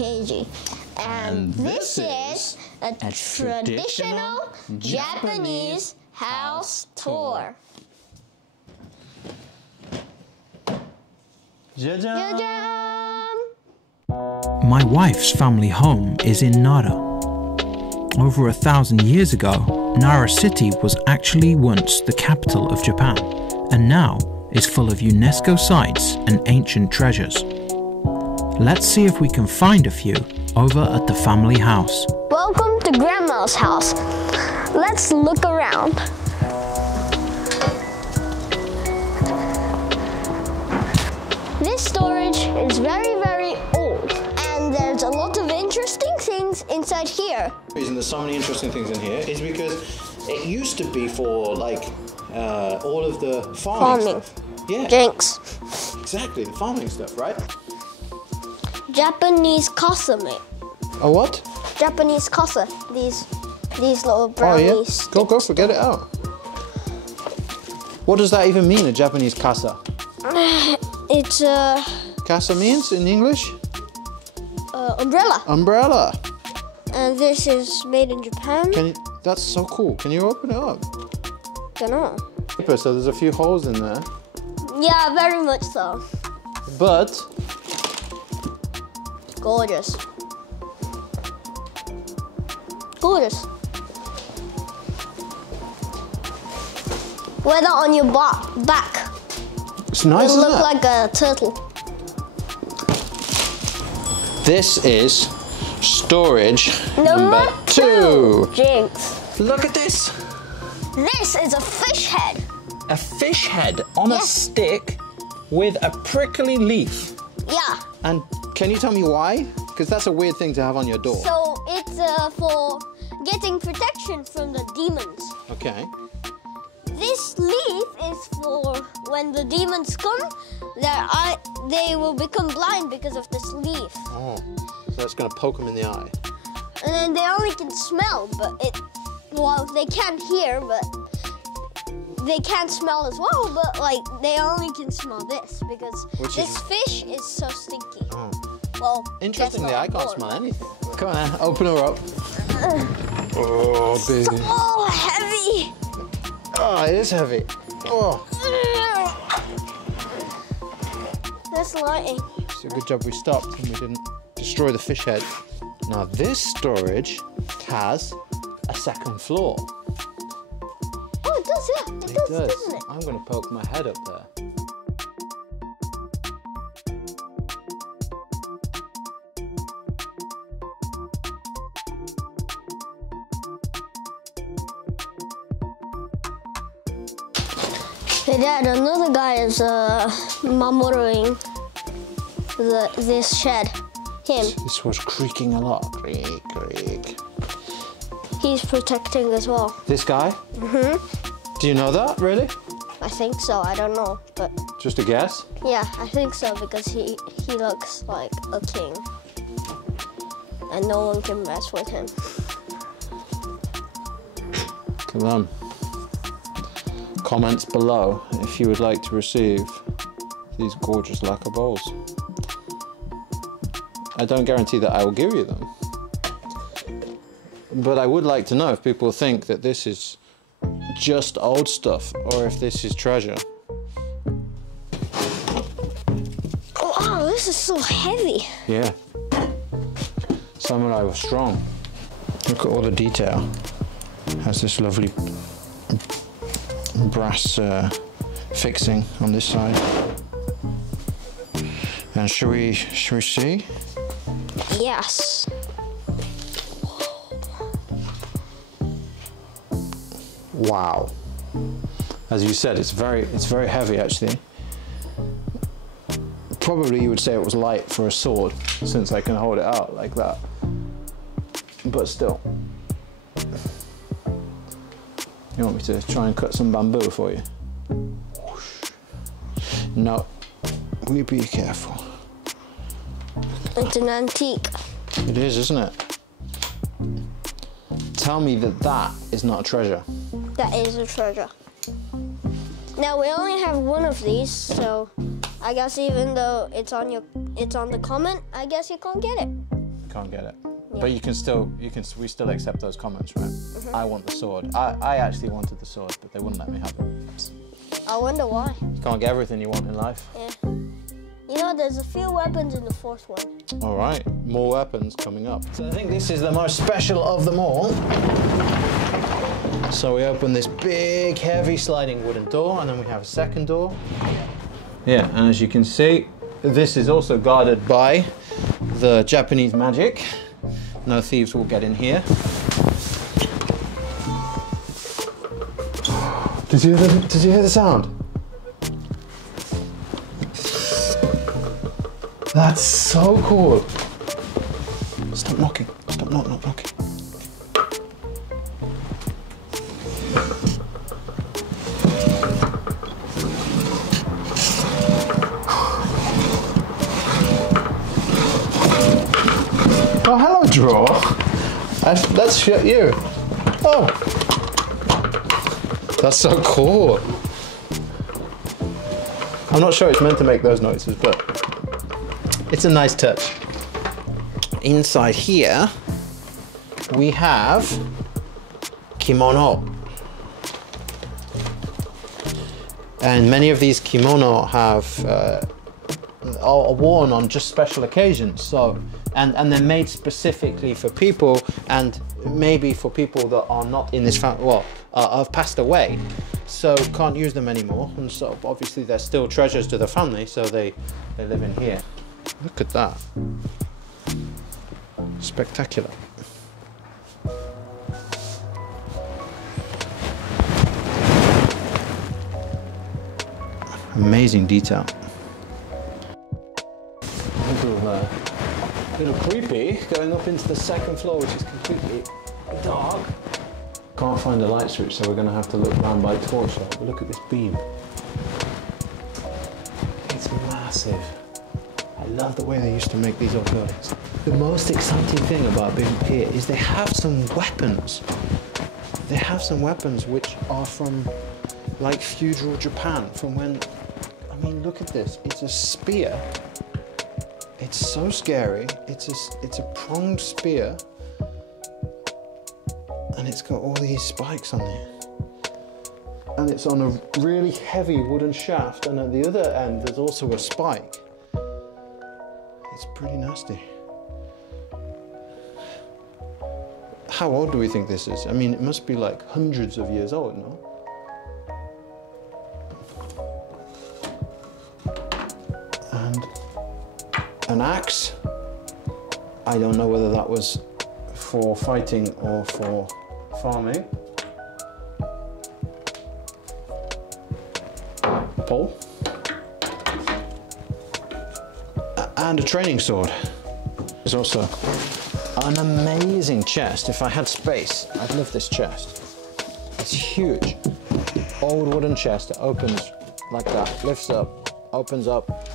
Keiji. And this is a traditional Japanese house tour. My wife's family home is in Nara. Over 1,000 years ago, Nara city was actually once the capital of Japan, and now is full of UNESCO sites and ancient treasures. Let's see if we can find a few over at the family house. Welcome to Grandma's house. Let's look around. This storage is very old, and there's a lot of interesting things inside here. The reason there's so many interesting things in here is because it used to be for like all of the farming stuff. Yeah. Jinx. Exactly, the farming stuff, right? Japanese casa, mate. A what? Japanese casa. These little brownies. Oh yeah? Go for it, get it out. What does that even mean, a Japanese casa? It's Casa means in English? Umbrella. Umbrella. And this is made in Japan. That's so cool. Can you open it up? Dunno. So there's a few holes in there. Yeah, very much so. But gorgeous. Gorgeous. Wear that on your back. It's nice, It'll isn't look it? like a turtle. This is storage number 2. Jinx. Look at this. This is a fish head. A fish head on a stick with a prickly leaf. Yeah. And can you tell me why? Because that's a weird thing to have on your door. So it's for getting protection from the demons. Okay. This leaf is for when the demons come, they will become blind because of this leaf. Oh, so it's going to poke them in the eye. And then they only can smell, but they can't hear, but they can't smell as well, but like they only can small this because this fish is so stinky. Oh. Well, interestingly, I can't smell anything. Come on, then, open her up. Oh, baby. So heavy. Oh, it is heavy. Oh. This lighting. It's a good job we stopped and we didn't destroy the fish head. Now this storage has a second floor. Oh, it does, yeah. It does, doesn't it? I'm going to poke my head up there. Hey Dad, another guy is mamoruing this shed. Him. This was creaking a lot. Creak, creak. He's protecting as well. This guy? Mm-hmm. Do you know that, really? I think so, I don't know, but... Just a guess? Yeah, I think so, because he looks like a king. And no one can mess with him. Come on. Comments below if you would like to receive these gorgeous lacquer bowls. I don't guarantee that I will give you them. But I would like to know if people think that this is just old stuff or if this is treasure. Wow, this is so heavy. Yeah. Samurai was strong. Look at all the detail. Has this lovely brass fixing on this side. And should we see? Yes. Wow. As you said, it's very heavy actually. Probably you would say it was light for a sword, since I can hold it out like that. But still. You want me to try and cut some bamboo for you? No. Will you be careful? It's an antique. It is, isn't it? Tell me that that is not a treasure. That is a treasure. Now we only have one of these, so I guess even though it's on the comment, I guess you can't get it. can't get it. Yeah. But we still accept those comments, right? I want the sword. I actually wanted the sword, but they wouldn't let me have it. I wonder why. You can't get everything you want in life. Yeah. You know, there's a few weapons in the fourth one. All right, more weapons coming up. So I think this is the most special of them all. So we open this big, heavy sliding wooden door, and then we have a second door. Yeah, and as you can see, this is also guarded by the Japanese magic. No thieves will get in here. Did you hear the sound? That's so cool. Stop knocking. Stop knocking. Oh, hello, drawer. Let's shut you. Oh. That's so cool. I'm not sure it's meant to make those noises, but it's a nice touch. Inside here, we have kimono. And many of these kimono are worn on just special occasions. So, and they're made specifically for people, and maybe for people that are not in this family, well, have passed away, so can't use them anymore. And so obviously they're still treasures to the family, so they live in here. Look at that. Spectacular. Amazing detail. A little creepy going up into the second floor, which is completely dark. Can't find a light switch, so we're going to have to look around by torchlight. But look at this beam. It's massive. I love the way they used to make these old buildings. The most exciting thing about being here is they have some weapons. They have some weapons which are from like feudal Japan, from when, I mean, look at this. It's a spear. It's so scary. It's a pronged spear, and it's got all these spikes on it. And it's on a really heavy wooden shaft, and at the other end there's also a spike. It's pretty nasty. How old do we think this is? I mean, it must be like hundreds of years old, no? And an axe. I don't know whether that was for fighting or for farming. Pole. And a training sword. There's also an amazing chest. If I had space, I'd love this chest. It's huge. Old wooden chest. It opens like that, lifts up, opens up,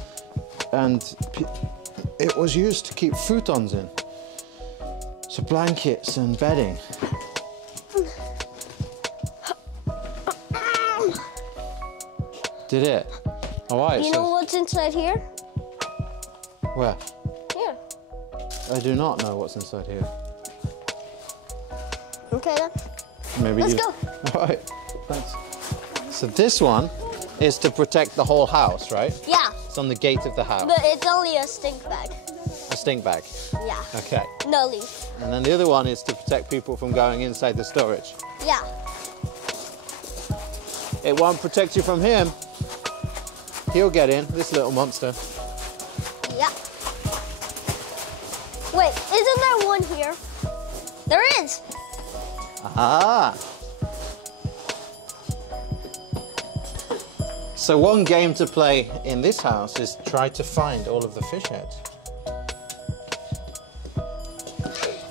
and it was used to keep futons in. So blankets and bedding. Did it? All right. You know what's inside here? Where? Here. I do not know what's inside here. Okay then. Maybe Let's you... go. All right. Thanks. So this one is to protect the whole house, right? Yeah. It's on the gate of the house. But it's only a stink bag. A stink bag. Yeah. Okay. No leaf. And then the other one is to protect people from going inside the storage. Yeah. It won't protect you from him. He'll get in, this little monster. Yeah. Wait, isn't there one here? There is. Ah. So one game to play in this house is try to find all of the fish heads.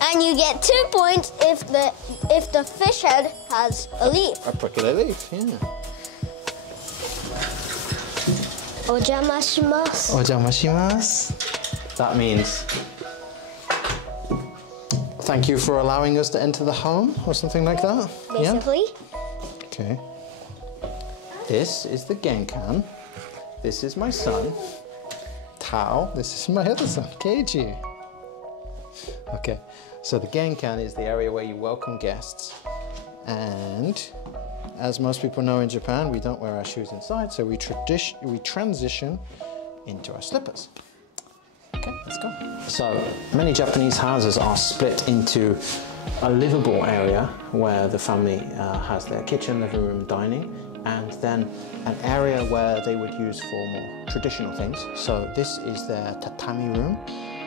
And you get 2 points if the fish head has a leaf. A prickly leaf, yeah. Ojamashimasu. Ojamashimasu. That means thank you for allowing us to enter the home, or something like that. Basically. Yeah? Okay. This is the Genkan. This is my son, Tao. This is my other son, Keiji. Okay, so the genkan is the area where you welcome guests, and as most people know in Japan, we don't wear our shoes inside, so we transition into our slippers. Okay, let's go. So many Japanese houses are split into a livable area where the family has their kitchen, living room, dining, and then an area where they would use for more traditional things. So this is their tatami room.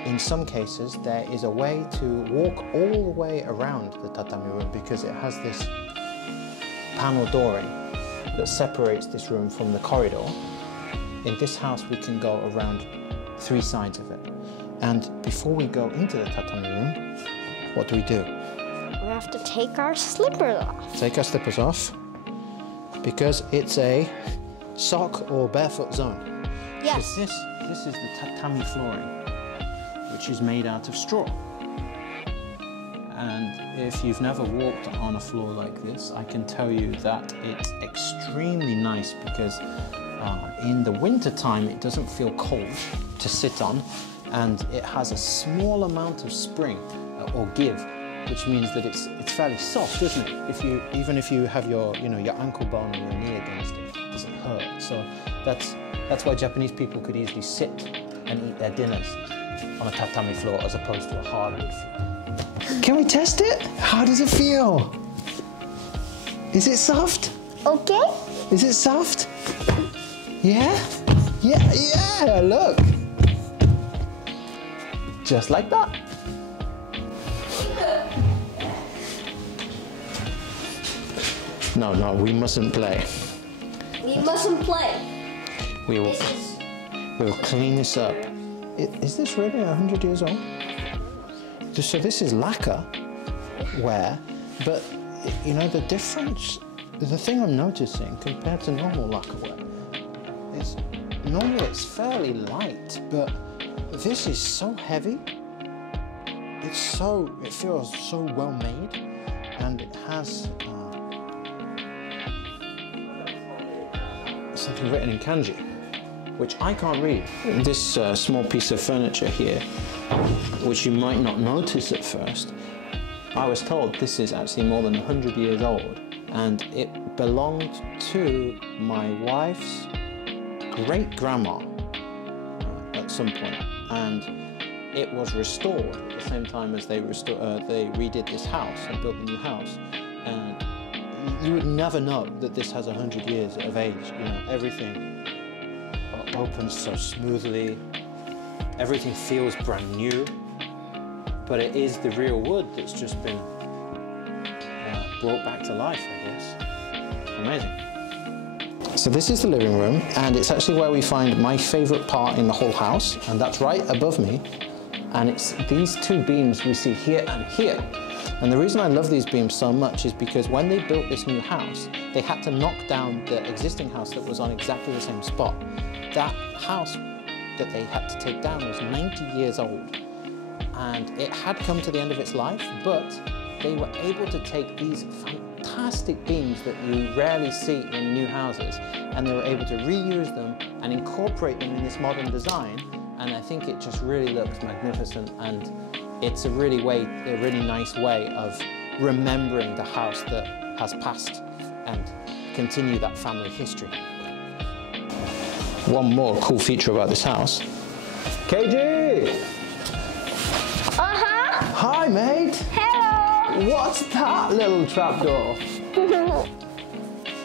In some cases, there is a way to walk all the way around the tatami room because it has this panel dooring that separates this room from the corridor. In this house, we can go around 3 sides of it. And before we go into the tatami room, what do? We have to take our slippers off. Take our slippers off because it's a sock or barefoot zone. Yes. This is the tatami flooring, which is made out of straw. And if you've never walked on a floor like this, I can tell you that it's extremely nice because in the winter time it doesn't feel cold to sit on, and it has a small amount of spring or give, which means that it's fairly soft, isn't it? Even if you have your your ankle bone or your knee against it, it doesn't hurt. So that's why Japanese people could easily sit and eat their dinners on a tatami floor as opposed to a hardwood floor. Can we test it? How does it feel? Is it soft? Okay. Is it soft? Yeah? Yeah, look. Just like that. No, we mustn't play. We mustn't play. We will clean this up. Is this really 100 years old? So this is lacquer ware, but the difference, the thing I'm noticing compared to normal lacquer ware is normally it's fairly light, but this is so heavy. It feels so well made, and it has something written in kanji, which I can't read. This small piece of furniture here, which you might not notice at first, I was told this is actually more than 100 years old, and it belonged to my wife's great-grandma at some point, and it was restored at the same time as they redid this house and built the new house. And you would never know that this has 100 years of age. Everything opens so smoothly. Everything feels brand new, but it is the real wood that's just been brought back to life, I guess. Amazing. So this is the living room, and it's actually where we find my favorite part in the whole house, and that's right above me. And it's these 2 beams we see here and here. And the reason I love these beams so much is because when they built this new house, they had to knock down the existing house that was on exactly the same spot. That house that they had to take down was 90 years old, and it had come to the end of its life, but they were able to take these fantastic beams that you rarely see in new houses, and they were able to reuse them and incorporate them in this modern design, and I think it just really looks magnificent, and it's a really nice way of remembering the house that has passed and continue that family history. One more cool feature about this house. Keiji! Uh-huh. Hi, mate. Hello. What's that little trapdoor?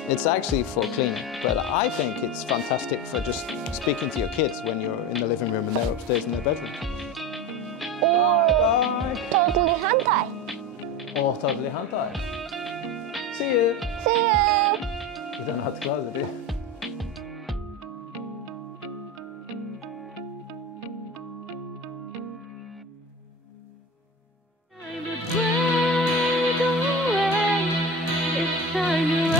It's actually for cleaning, but I think it's fantastic for just speaking to your kids when you're in the living room and they're upstairs in their bedroom. Or totally hantai. Or totally hantai. See you. See you. You don't know how to close it, do you? Time to